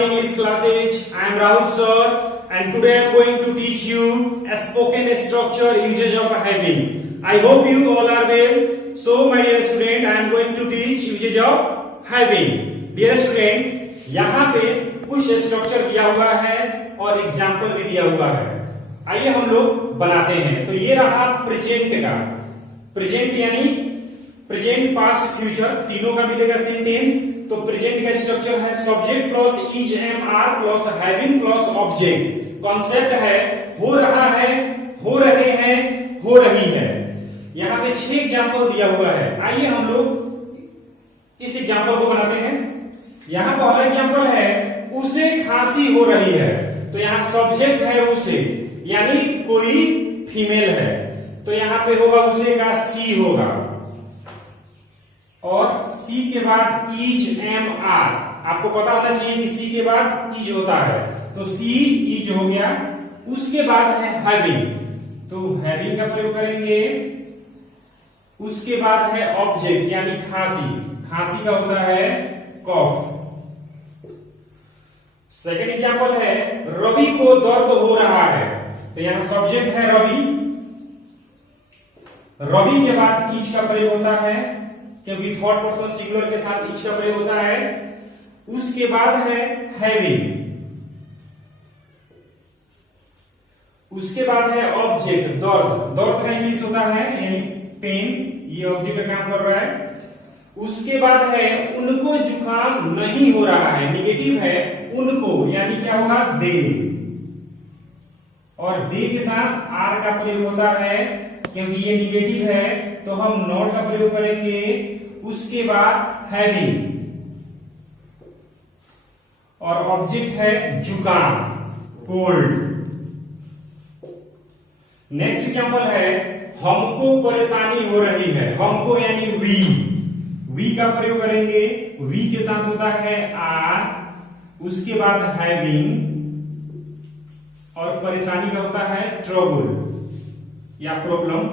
Spark English classes. I am Rahul sir, and today I am going to teach you a spoken structure usage of having. I hope you all are well. So my dear student, I am going to teach usage of having. Dear student, यहाँ पे कुछ structure दिया हुआ है और example भी दिया हुआ है. आइए हम लोग बनाते हैं. तो ये रहा प्रेजेंट का. प्रेजेंट यानी प्रेजेंट, पास्ट, फ्यूचर तीनों का मिलेगा सेंटेंस. तो प्रेजेंट का स्ट्रक्चर है subject plus is am are plus having plus object. Concept है हो रहा है, हो रहे हैं, हो रही है. यहाँ पे 6 एग्जाम्पल दिया हुआ है. आइए हम लोग इस एग्जाम्पल को बनाते हैं. यहाँ पहला एग्जाम्पल है उसे खांसी हो रही है. तो यहाँ सब्जेक्ट है उसे, यानी कोई फीमेल है. तो यहाँ पे होगा उसे का सी होगा, और सी के बाद इज एम आर. आपको पता होना चाहिए कि सी के बाद इज होता है. तो सी इज हो गया. उसके बाद है हैविंग. तो हैविंग का प्रयोग करेंगे. उसके बाद है ऑब्जेक्ट यानी खांसी. खांसी का होता है कॉफ. सेकेंड एग्जांपल है रवि को दर्द हो रहा है. तो यहां सब्जेक्ट है रवि. रवि के बाद इज का प्रयोग होता है, क्योंकि थर्ड पर्सन सिंगुलर के साथ इज का प्रयोग होता है. उसके बाद है हैविंग. उसके बाद है ऑब्जेक्ट दर्द. दर्द का इंग्लिश होता है यानी पेन. ये ऑब्जेक्ट का काम कर रहा है. उसके बाद है उनको जुकाम नहीं हो रहा है. निगेटिव है उनको, यानी क्या होगा दे. और दे के साथ आर का प्रयोग होता है, क्योंकि ये निगेटिव है तो हम नॉट का प्रयोग करेंगे. उसके बाद हैविंग, और ऑब्जेक्ट है जुकाम, कोल्ड. नेक्स्ट एग्जांपल है हमको परेशानी हो रही है. हमको यानी वी. वी का प्रयोग करेंगे. वी के साथ होता है आर. उसके बाद हैविंग, और परेशानी का होता है ट्रबल या प्रॉब्लम.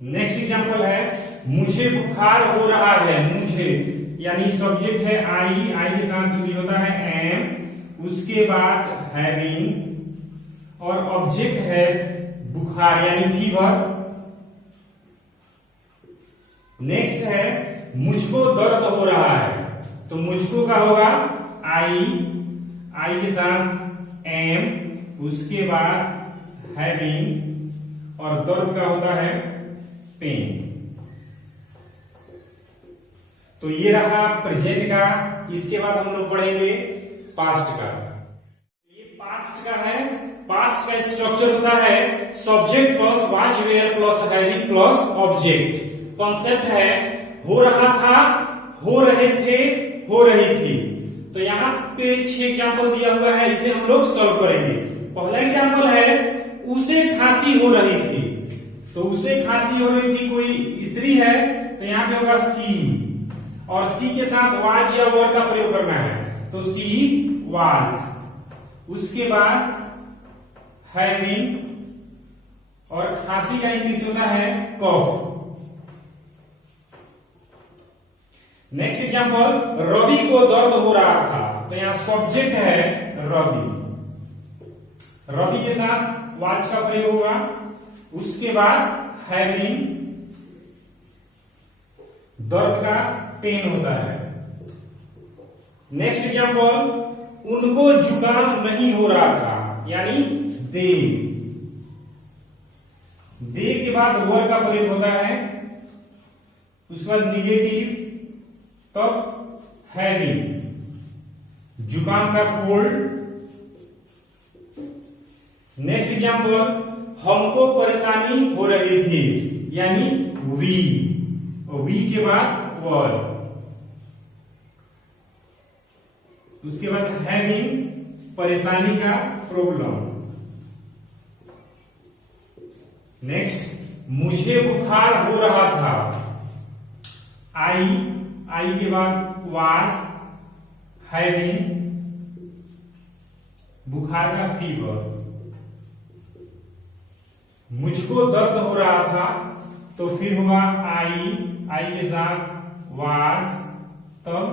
नेक्स्ट एग्जांपल है मुझे बुखार हो रहा है. मुझे यानी सब्जेक्ट है आई. आई के साथ यूज होता है एम. उसके बाद हैविंग, और ऑब्जेक्ट है बुखार यानी फीवर. नेक्स्ट है मुझको दर्द हो रहा है. तो मुझको का होगा आई. आई के साथ एम. उसके बाद हैविंग, और दर्द का होता है पेन. तो ये रहा प्रेजेंट का. इसके बाद हम लोग पढ़ेंगे पास्ट का. ये पास्ट का है. पास्ट का स्ट्रक्चर होता है subject plus was were plus having plus object. Concept है हो रहा था, हो रहे थे, हो रही थी. तो यहाँ पे 6 एग्जाम्पल दिया हुआ है. इसे हम लोग सॉल्व करेंगे. पहला एग्जाम्पल है उसे खांसी हो रही थी. तो उसे खांसी हो रही थी, कोई स्त्री है, तो यहाँ पे होगा सी, और सी के साथ वाज या वर का प्रयोग करना है. तो सी वाज. उसके बाद हैविंग, और खांसी का इंग्लिश होता है कॉफ. नेक्स्ट एग्जांपल रवि को दर्द हो रहा था. तो यहां सब्जेक्ट है रवि. रवि के साथ वाज का प्रयोग होगा. उसके बाद हैविंग, दर्द का पेन होता है. नेक्स्ट एग्जांपल उनको जुकाम नहीं हो रहा था, यानी दे. दे के बाद वर का प्रयोग होता है. उसके बाद निगेटिव, तब हैविंग, जुकाम का कोल्ड. नेक्स्ट एग्जांपल हमको परेशानी हो रही थी, यानी वी. वी के बाद वर. उसके बाद हैविंग, परेशानी का प्रॉब्लम. नेक्स्ट मुझे बुखार हो रहा था. आई. आई के बाद वाज, हैविंग, बुखार का फीवर. मुझको दर्द हो रहा था, तो फिर होगा आई. आई के साथ was तब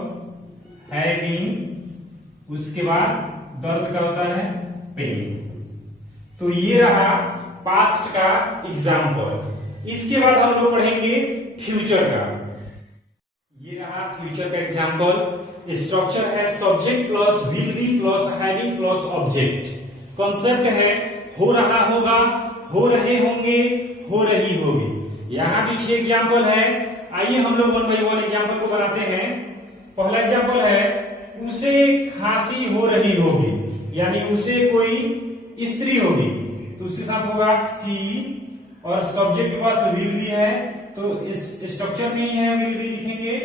having, उसके बाद दर्द का होता है पेन। तो ये रहा पास्ट का एग्जाम्पल। इसके बाद हम लोग पढ़ेंगे फ्यूचर का। ये रहा फ्यूचर का एग्जाम्पल। स्ट्रक्चर है subject plus will be plus having plus object. Concept है हो रहा होगा, हो रहे होंगे, हो रही होगी। यहां पीछे एग्जाम्पल है। आइए हम लोग वन बाई वन एग्जाम्पल को बनाते हैं। पहला एग्जाम्पल है उसे खांसी हो रही होगी, यानी उसे कोई स्त्री होगी तो उसके साथ होगा सी, और सब्जेक्ट के पास विल भी है तो इस स्ट्रक्चर में ही है विल भी लिखेंगे।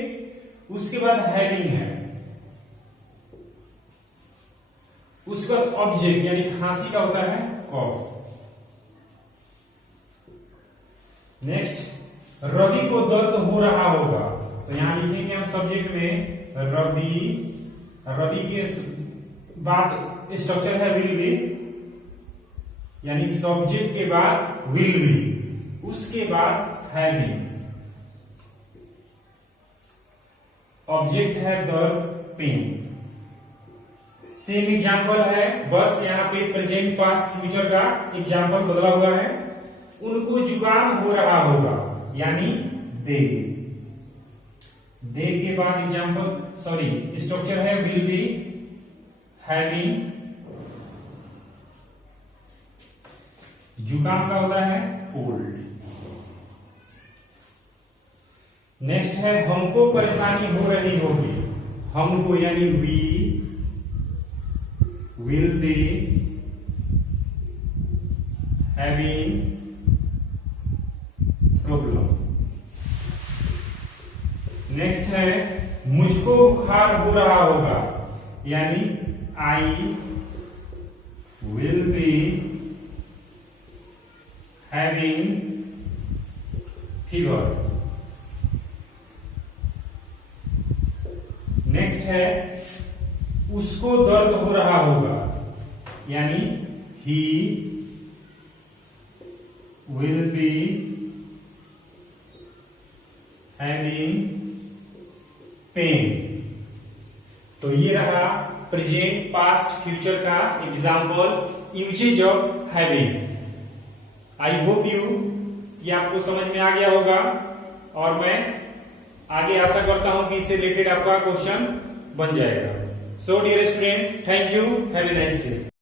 उसके बाद हैविंग है, उसके बाद ऑब्जेक्ट यानी खांसी का होता है कॉफ। नेक्स्ट रवि को दर्द हो रहा होगा तो यहां लिखेंगे हम सब्जेक्ट में रवि, रवि के बाद स्ट्रक्चर है विल बी, यानी सब्जेक्ट के बाद विल बी, उसके बाद हैविंग, ऑब्जेक्ट है दर्द पेन। सेम एग्जाम्पल है, बस यहाँ पे प्रेजेंट पास्ट फ्यूचर का एग्जाम्पल बदला हुआ है। उनको जुकाम हो रहा होगा यानी दे, दे के बाद एग्जाम्पल सॉरी स्ट्रक्चर है विल बी, हैविंग, जुकाम का होता है कोल्ड। नेक्स्ट है हमको परेशानी हो रही होगी, हमको यानी we will be having problem. Next है मुझको बुखार हो रहा होगा, यानी I will be having fever. Next है उसको दर्द हो रहा होगा, यानी he will be having pain. तो ये रहा प्रेजेंट पास्ट फ्यूचर का example usages of having. I hope you कि आपको समझ में आ गया होगा, और मैं आगे आशा करता हूं कि इससे रिलेटेड आपका क्वेश्चन बन जाएगा। So dear student, thank you, have a nice day.